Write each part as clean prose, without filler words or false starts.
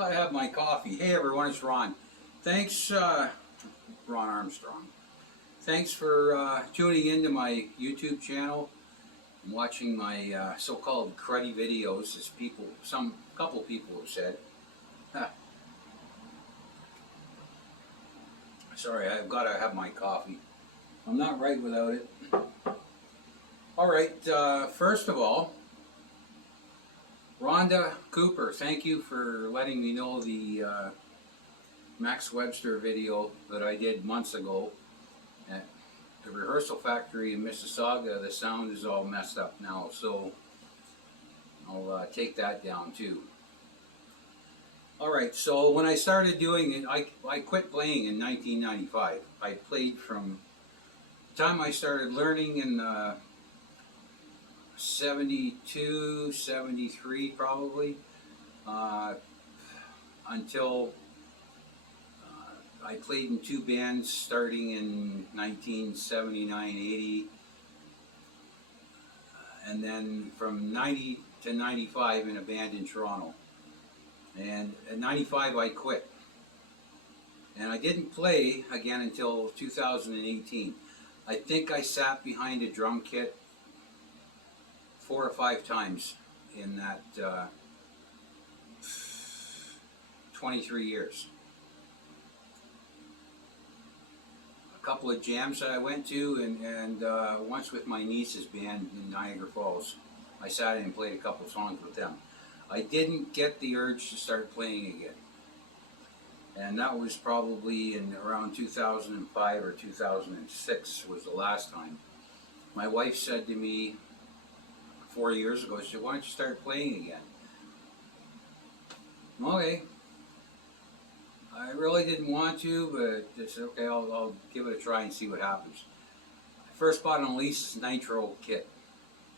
Gotta have my coffee. Hey everyone, it's Ron. Thanks, Ron Armstrong. Thanks for tuning into my YouTube channel and watching my so-called cruddy videos, as couple people have said. Sorry, I've got to have my coffee. I'm not right without it. All right, first of all, Rhonda Cooper, thank you for letting me know the Max Webster video that I did months ago at the rehearsal factory in Mississauga. The sound is all messed up now, so I'll take that down too. All right, so when I started doing it, I quit playing in 1995. I played from the time I started learning in 72, 73 probably, until I played in two bands starting in 1979, 80, and then from 90 to 95 in a band in Toronto. And at 95 I quit. And I didn't play again until 2018. I think I sat behind a drum kit 4 or 5 times in that 23 years. A couple of jams that I went to, and once with my niece's band in Niagara Falls. I sat in and played a couple of songs with them. I didn't get the urge to start playing again. And that was probably in around 2005 or 2006 was the last time. My wife said to me 4 years ago, she said, why don't you start playing again? Okay. I really didn't want to, but I said, okay, I'll give it a try and see what happens. I first bought an Alesis Nitro kit.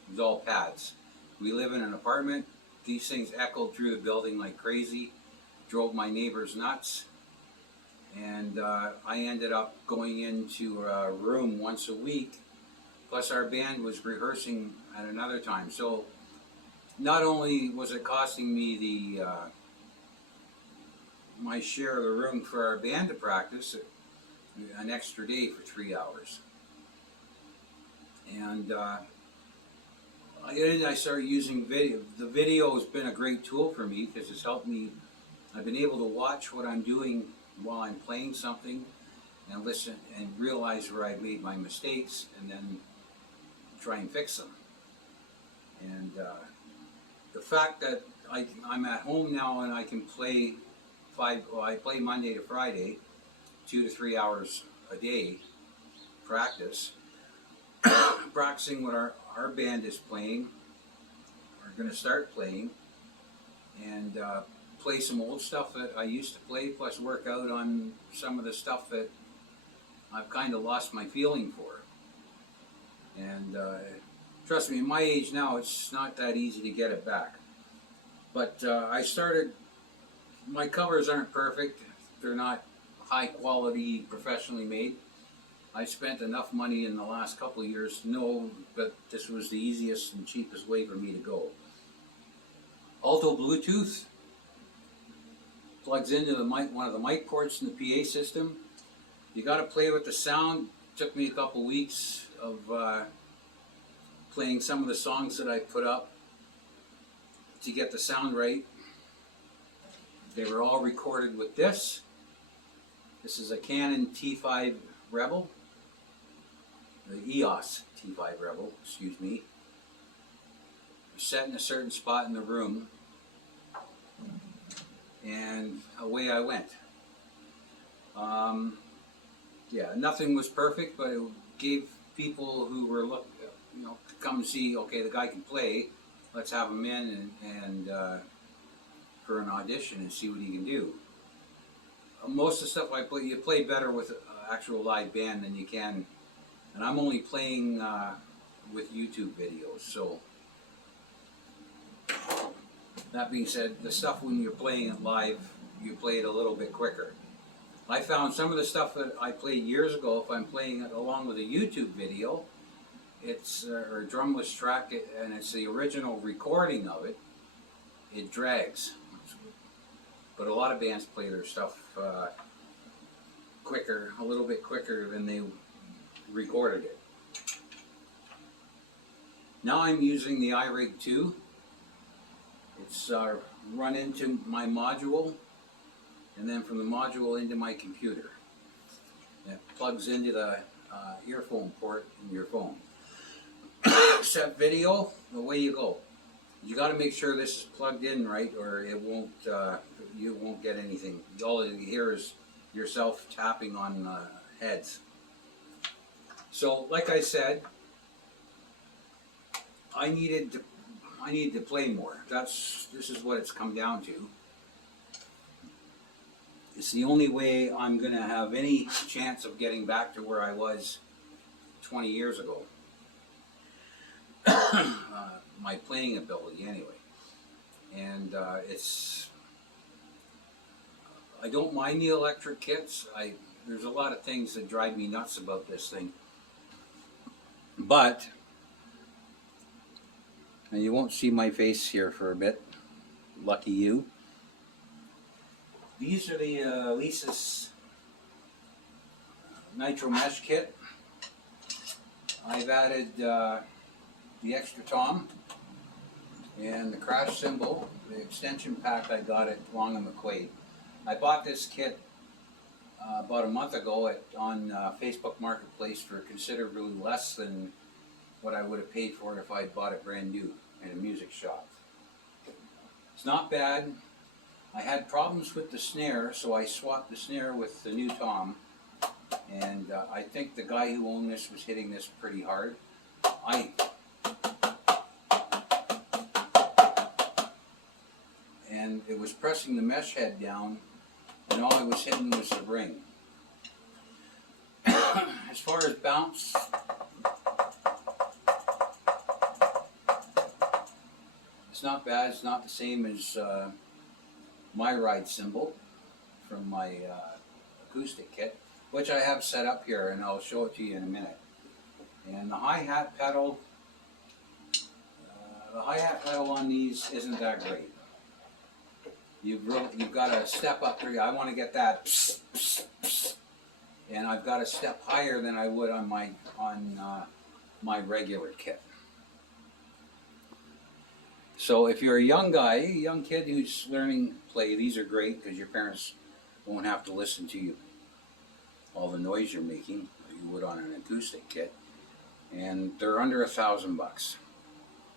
It was all pads. We live in an apartment. These things echoed through the building like crazy, drove my neighbors nuts, and I ended up going into a room once a week, plus our band was rehearsing at another time. So not only was it costing me the my share of the room for our band to practice, an extra day for 3 hours. And I started using video. The video has been a great tool for me because it's helped me. I've been able to watch what I'm doing while I'm playing something and listen and realize where I've made my mistakes and then try and fix them. And the fact that I'm at home now and I can play I play Monday to Friday, 2 to 3 hours a day, practice. Practicing what our band is playing, we're going to start playing, and play some old stuff that I used to play, plus work out on some of the stuff that I've kind of lost my feeling for. And trust me, at my age now, it's not that easy to get it back. But my covers aren't perfect. They're not high quality, professionally made. I spent enough money in the last couple of years to know that this was the easiest and cheapest way for me to go. Alto Bluetooth plugs into the mic, one of the mic ports in the PA system. You got to play with the sound. It took me a couple weeks of playing some of the songs that I put up to get the sound right. They were all recorded with this. This is a Canon T5 Rebel. The EOS T5 Rebel, excuse me. Set in a certain spot in the room, and away I went. Yeah, nothing was perfect, but it gave people who were to come and see. Okay, the guy can play. Let's have him in and for an audition and see what he can do. Most of the stuff I play, you play better with an actual live band than you can. And I'm only playing with YouTube videos, so that being said, the stuff when you're playing it live, you play it a little bit quicker. I found some of the stuff that I played years ago, if I'm playing it along with a YouTube video, it's or a drumless track, and it's the original recording of it, it drags. but a lot of bands play their stuff quicker, a little bit quicker than they recorded it. Now I'm using the iRig 2. It's run into my module, and then from the module into my computer. It plugs into the earphone port in your phone. Set video, away you go. You got to make sure this is plugged in right, or it won't. You won't get anything. All you hear is yourself tapping on heads. So, like I said, I needed to play more. This is what it's come down to. It's the only way I'm going to have any chance of getting back to where I was 20 years ago. My playing ability, anyway. And I don't mind the electric kits. There's a lot of things that drive me nuts about this thing. But, and you won't see my face here for a bit. Lucky you. These are the Alesis Nitro Mesh Kit. I've added the extra tom and the crash cymbal, the extension pack I got at Long and McQuaid. I bought this kit about a month ago on Facebook Marketplace for considerably less than what I would have paid for it if I bought it brand new in a music shop. It's not bad. I had problems with the snare, so I swapped the snare with the new tom, and I think the guy who owned this was hitting this pretty hard. And it was pressing the mesh head down, and all I was hitting was the ring. As far as bounce, it's not bad. It's not the same as my ride cymbal from my acoustic kit, which I have set up here, and I'll show it to you in a minute. And the hi-hat pedal, on these isn't that great. You've got to step up here. I want to get that, and I've got to step higher than I would on my regular kit. So if you're a young kid who's learning to play, these are great because your parents won't have to listen to you all the noise you're making like you would on an acoustic kit, and they're under $1,000.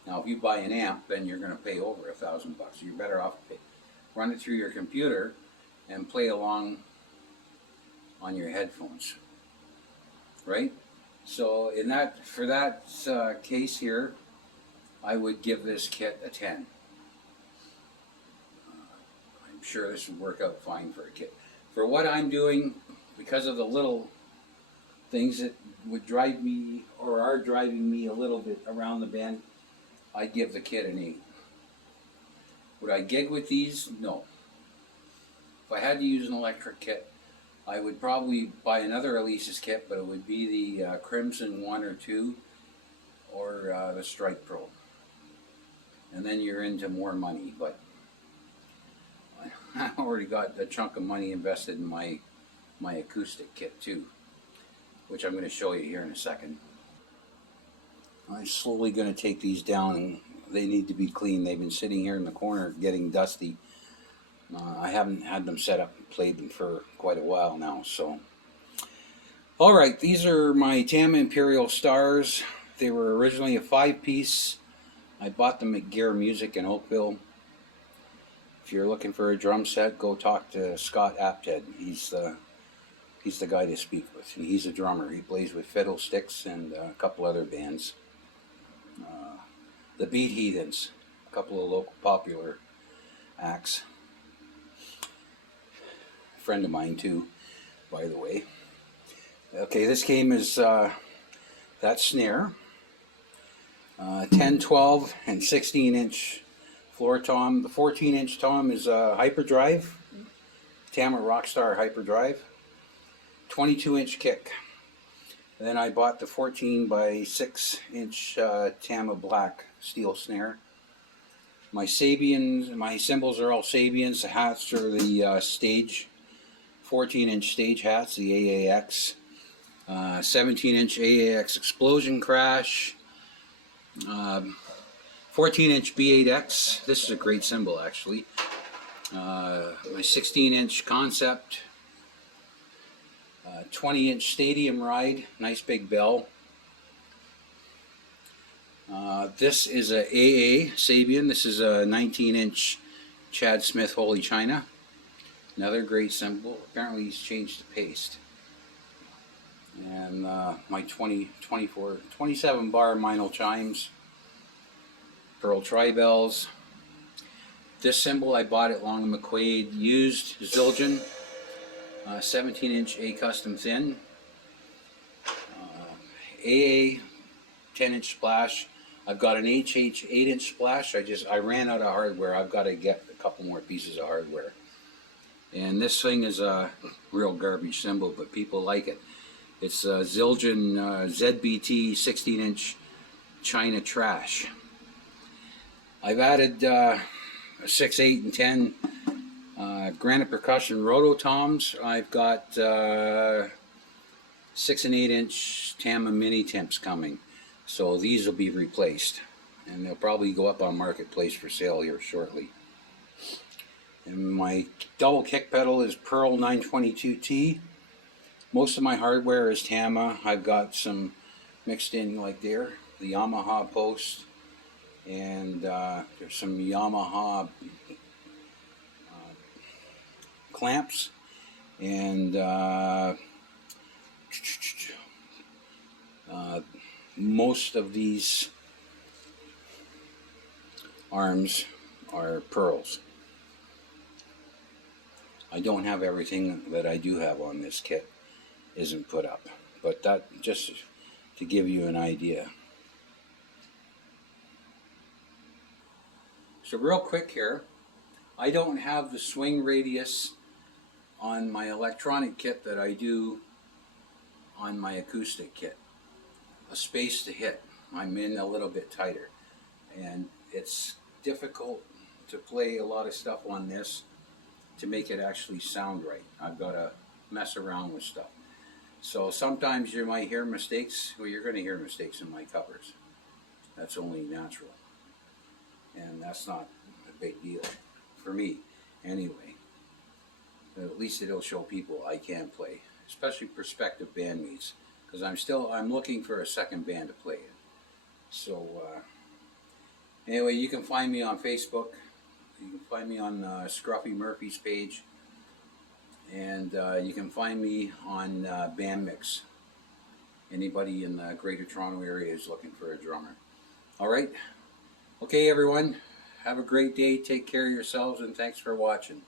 Now, if you buy an amp, then you're going to pay over $1,000. So you're better off run it through your computer and play along on your headphones, right? So for that case here, I would give this kit a 10. I'm sure this would work out fine for a kit. For what I'm doing, because of the little things that would drive me or are driving me a little bit around the bend, I'd give the kit an 8. Would I gig with these? No. If I had to use an electric kit, I would probably buy another Alesis kit, but it would be the Crimson 1 or 2 or the Strike Pro. And then you're into more money, but I already got a chunk of money invested in my acoustic kit too, which I'm going to show you here in a second. I'm slowly going to take these down, and they need to be clean. They've been sitting here in the corner getting dusty. I haven't had them set up and played them for quite a while now. So, all right, these are my Tama Imperialstars. They were originally a 5-piece. I bought them at Gear Music in Oakville. If you're looking for a drum set, go talk to Scott Apted. He's the guy to speak with. He's a drummer. He plays with Fiddlesticks and a couple other bands. The Beat Heathens, a couple of local popular acts. A friend of mine too, by the way. Okay, this game is that snare. 10, 12, and 16-inch floor tom. The 14-inch tom is a hyperdrive, Tama Rockstar hyperdrive. 22-inch kick. Then I bought the 14 by 6-inch Tama Black steel snare. My Sabians, my cymbals are all Sabians. The hats are the stage, 14-inch stage hats, the AAX. 17-inch AAX Explosion Crash. 14-inch B8X. This is a great cymbal, actually. My 16-inch Concept. 20-inch Stadium Ride. Nice big bell. This is a AA Sabian. This is a 19-inch Chad Smith Holy China. Another great cymbal. Apparently he's changed the paste. And my 27 bar Minor Chimes. Pearl Tri-Bells. This cymbal I bought at Long & McQuaid used. Zildgian. 17-inch A Custom Thin. AA 10-inch Splash. I've got an HH 8-inch Splash. I ran out of hardware. I've got to get a couple more pieces of hardware. And this thing is a real garbage cymbal, but people like it. It's a Zildjian ZBT 16-inch China Trash. I've added 6, 8, and 10 Granite Percussion Roto toms. I've got 6 and 8-inch Tama mini temps coming. So these will be replaced, and they'll probably go up on Marketplace for sale here shortly. And my double kick pedal is Pearl 922T. Most of my hardware is Tama. I've got some mixed in like there, the Yamaha post, and there's some Yamaha clamps, and most of these arms are pearls. I don't have everything that I do have on this kit isn't put up, but that just to give you an idea. So real quick here, I don't have the swing radius on my electronic kit that I do on my acoustic kit. A space to hit. I'm in a little bit tighter, and it's difficult to play a lot of stuff on this to make it actually sound right. I've got to mess around with stuff. So sometimes you might hear mistakes. Well, you're going to hear mistakes in my covers. That's only natural, and that's not a big deal for me anyway. But at least it'll show people I can play, especially prospective bandmates, because I'm looking for a second band to play in. So anyway, you can find me on Facebook. You can find me on Scruffy Murphy's page, and you can find me on Bandmix. Anybody in the Greater Toronto area is looking for a drummer. All right. Okay, everyone. Have a great day. Take care of yourselves, and thanks for watching.